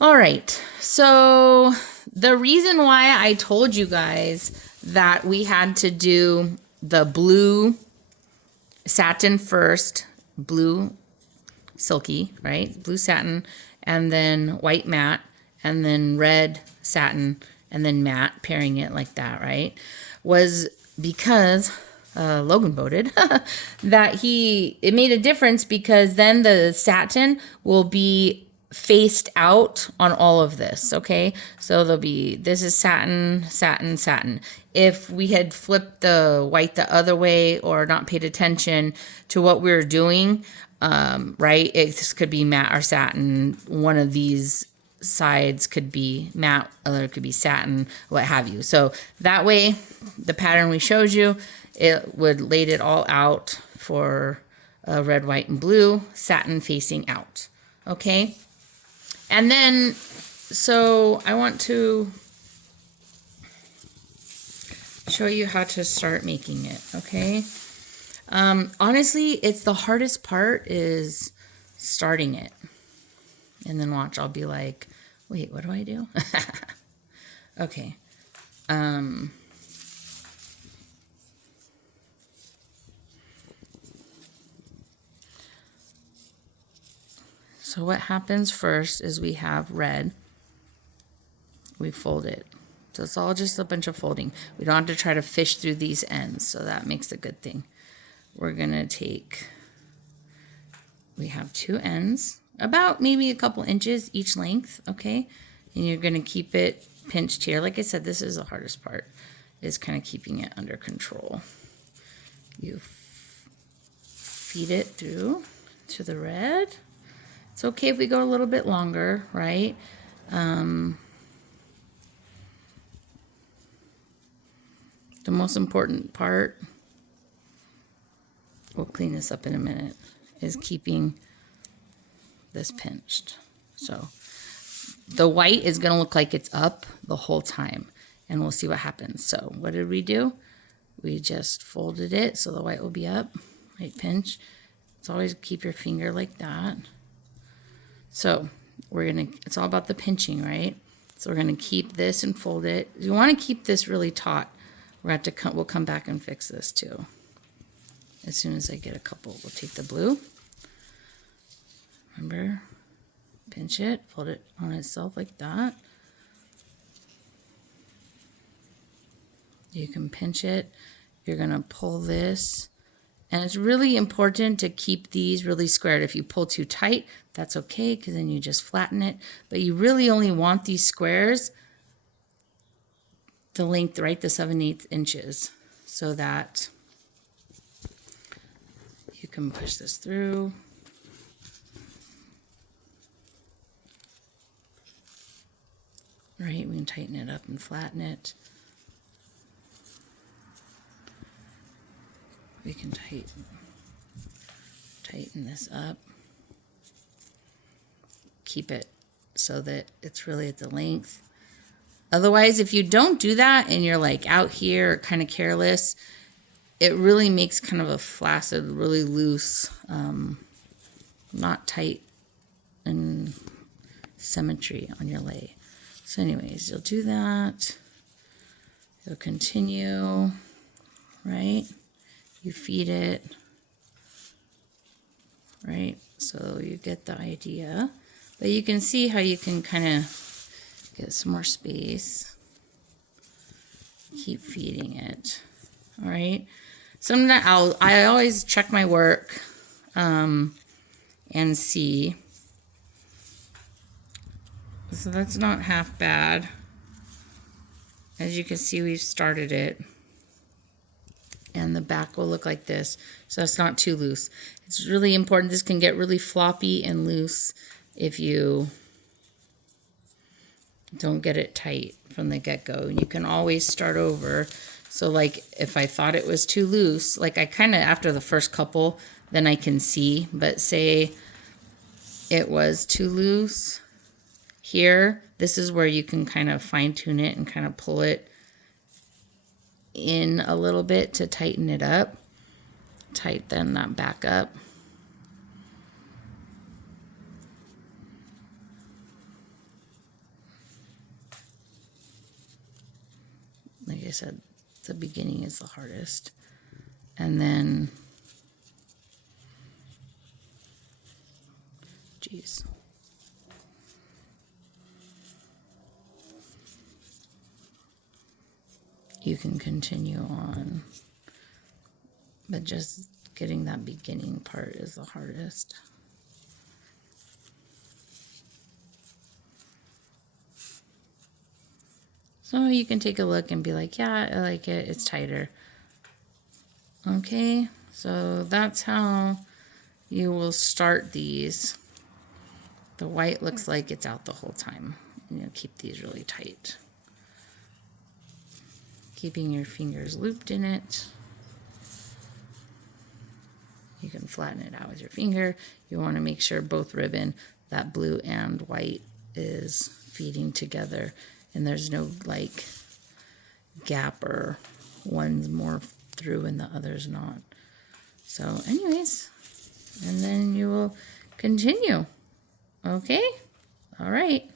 All right. So the reason why I told you guys that we had to do the blue satin first, blue silky, right? Blue satin, and then white matte, and then red satin, and then matte, pairing it like that, right? Was because Logan voted that it made a difference because then the satin will be faced out on all of this, okay? So this is satin, satin, satin. If we had flipped the white the other way or not paid attention to what we were doing, right, this could be matte or satin. One of these sides could be matte, other could be satin, what have you. So that way, the pattern we showed you, it would laid it all out for red, white, and blue, satin facing out. Okay? And then, so I want to show you how to start making it, okay? Honestly, it's the hardest part is starting it. And then watch, I'll be like, wait, what do I do? Okay. So what happens first is we have red. We fold it. So it's all just a bunch of folding. We don't have to try to fish through these ends, so that makes a good thing. We're gonna we have two ends, about maybe a couple inches each length, okay? And you're gonna keep it pinched here. Like I said, this is the hardest part, is kind of keeping it under control. You feed it through to the red. It's okay if we go a little bit longer, right? The most important part, we'll clean this up in a minute, is keeping this pinched. So the white is going to look like it's up the whole time, and we'll see what happens. So what did we do? We just folded it so the white will be up, right, pinch. It's always keep your finger like that. So it's all about the pinching, right? So we're gonna keep this and fold it. You wanna keep this really taut. We'll come back and fix this too. As soon as I get a couple, we'll take the blue. Remember, pinch it, fold it on itself like that. You can pinch it. You're gonna pull this. And it's really important to keep these really squared. If you pull too tight, that's okay, because then you just flatten it. But you really only want these squares the length, right, the 7/8 inches, so that you can push this through. Right, we can tighten it up and flatten it. We can tighten this up. Keep it so that it's really at the length. Otherwise, if you don't do that and you're like out here kind of careless, it really makes kind of a flaccid, really loose, not tight and symmetry on your lei. So anyways, you'll do that. You'll continue, right? You feed it, right? So you get the idea. But you can see how you can kind of get some more space. Keep feeding it, all right? Sometimes I always check my work and see. So that's not half bad. As you can see, we've started it. And the back will look like this, so it's not too loose. It's really important. This can get really floppy and loose if you don't get it tight from the get-go. And you can always start over. So like if I thought it was too loose, like I kind of, after the first couple, then I can see, but say it was too loose here, this is where you can kind of fine tune it and kind of pull it in a little bit to tighten it up. Tighten that back up. I said, the beginning is the hardest. And then, geez. You can continue on, but just getting that beginning part is the hardest. So you can take a look and be like, yeah, I like it, it's tighter. Okay, so that's how you will start these. The white looks like it's out the whole time. And you'll keep these really tight. Keeping your fingers looped in it. You can flatten it out with your finger. You want to make sure both ribbon, that blue and white, is feeding together. And there's no like gap or one's more through and the other's not. So anyways, and then you will continue. Okay? All right.